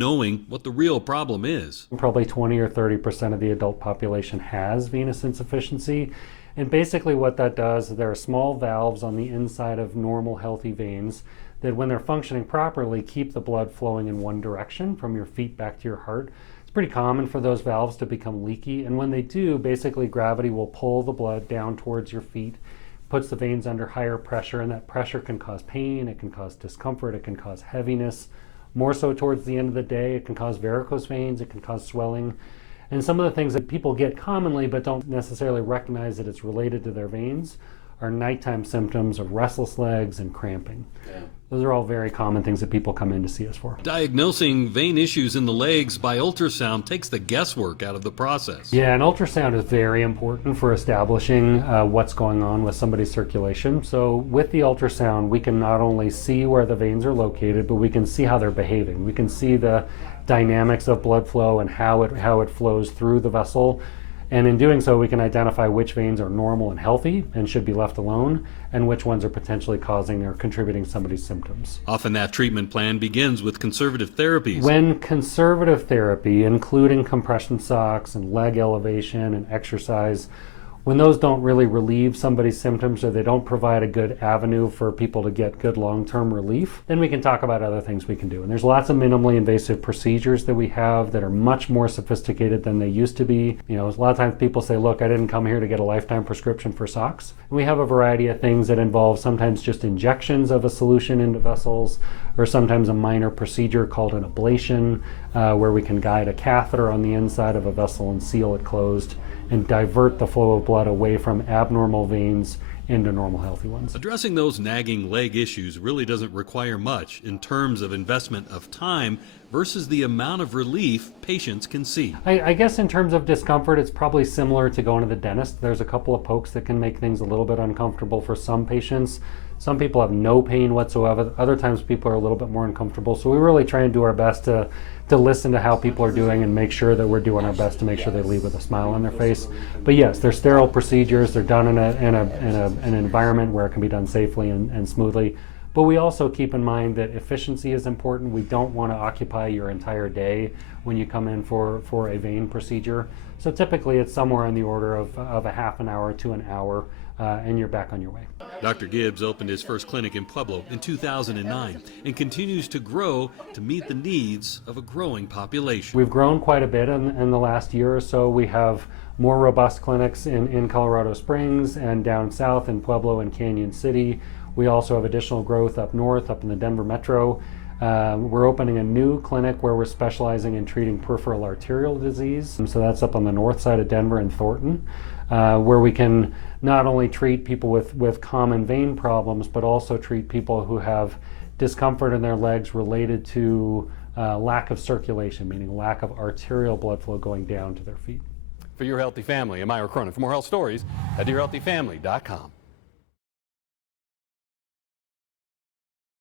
knowing what the real problem is. Probably 20 or 30% of the adult population has venous insufficiency. And basically what that does is there are small valves on the inside of normal healthy veins that when they're functioning properly keep the blood flowing in one direction from your feet back to your heart. It's pretty common for those valves to become leaky, and when they do, basically gravity will pull the blood down towards your feet, puts the veins under higher pressure, and that pressure can cause pain, it can cause discomfort, it can cause heaviness. More so towards the end of the day, it can cause varicose veins, it can cause swelling. And some of the things that people get commonly but don't necessarily recognize that it's related to their veins are nighttime symptoms of restless legs and cramping. Yeah. Those are all very common things that people come in to see us for. Diagnosing vein issues in the legs by ultrasound takes the guesswork out of the process. Yeah, and ultrasound is very important for establishing what's going on with somebody's circulation. So with the ultrasound, we can not only see where the veins are located, but we can see how they're behaving. We can see the dynamics of blood flow and how it flows through the vessel. And in doing so, we can identify which veins are normal and healthy and should be left alone, and which ones are potentially causing or contributing somebody's symptoms. Often that treatment plan begins with conservative therapies. When conservative therapy, including compression socks and leg elevation and exercise, when those don't really relieve somebody's symptoms or they don't provide a good avenue for people to get good long-term relief, then we can talk about other things we can do. And there's lots of minimally invasive procedures that we have that are much more sophisticated than they used to be. You know, a lot of times people say, look, I didn't come here to get a lifetime prescription for socks. And we have a variety of things that involve sometimes just injections of a solution into vessels, or sometimes a minor procedure called an ablation, where we can guide a catheter on the inside of a vessel and seal it closed and divert the flow of blood away from abnormal veins into normal healthy ones. Addressing those nagging leg issues really doesn't require much in terms of investment of time versus the amount of relief patients can see. I guess in terms of discomfort, it's probably similar to going to the dentist. There's a couple of pokes that can make things a little bit uncomfortable for some patients. Some people have no pain whatsoever. Other times people are a little bit more uncomfortable. So we really try and do our best to listen to how people are doing and make sure that we're doing our best to make sure they leave with a smile on their face. But yes, they're sterile procedures. They're done in an environment where it can be done safely and smoothly. But we also keep in mind that efficiency is important. We don't want to occupy your entire day when you come in for a vein procedure. So typically it's somewhere in the order of a half an hour to an hour, and you're back on your way. Dr. Gibbs opened his first clinic in Pueblo in 2009 and continues to grow to meet the needs of a growing population. We've grown quite a bit in the last year or so. We have more robust clinics in Colorado Springs and down south in Pueblo and Canyon City. We also have additional growth up north, up in the Denver metro. We're opening a new clinic where we're specializing in treating peripheral arterial disease. So that's up on the north side of Denver in Thornton, where we can not only treat people with common vein problems, but also treat people who have discomfort in their legs related to lack of circulation, meaning lack of arterial blood flow going down to their feet. For Your Healthy Family, I'm Ira Cronin. For more health stories, head to yourhealthyfamily.com.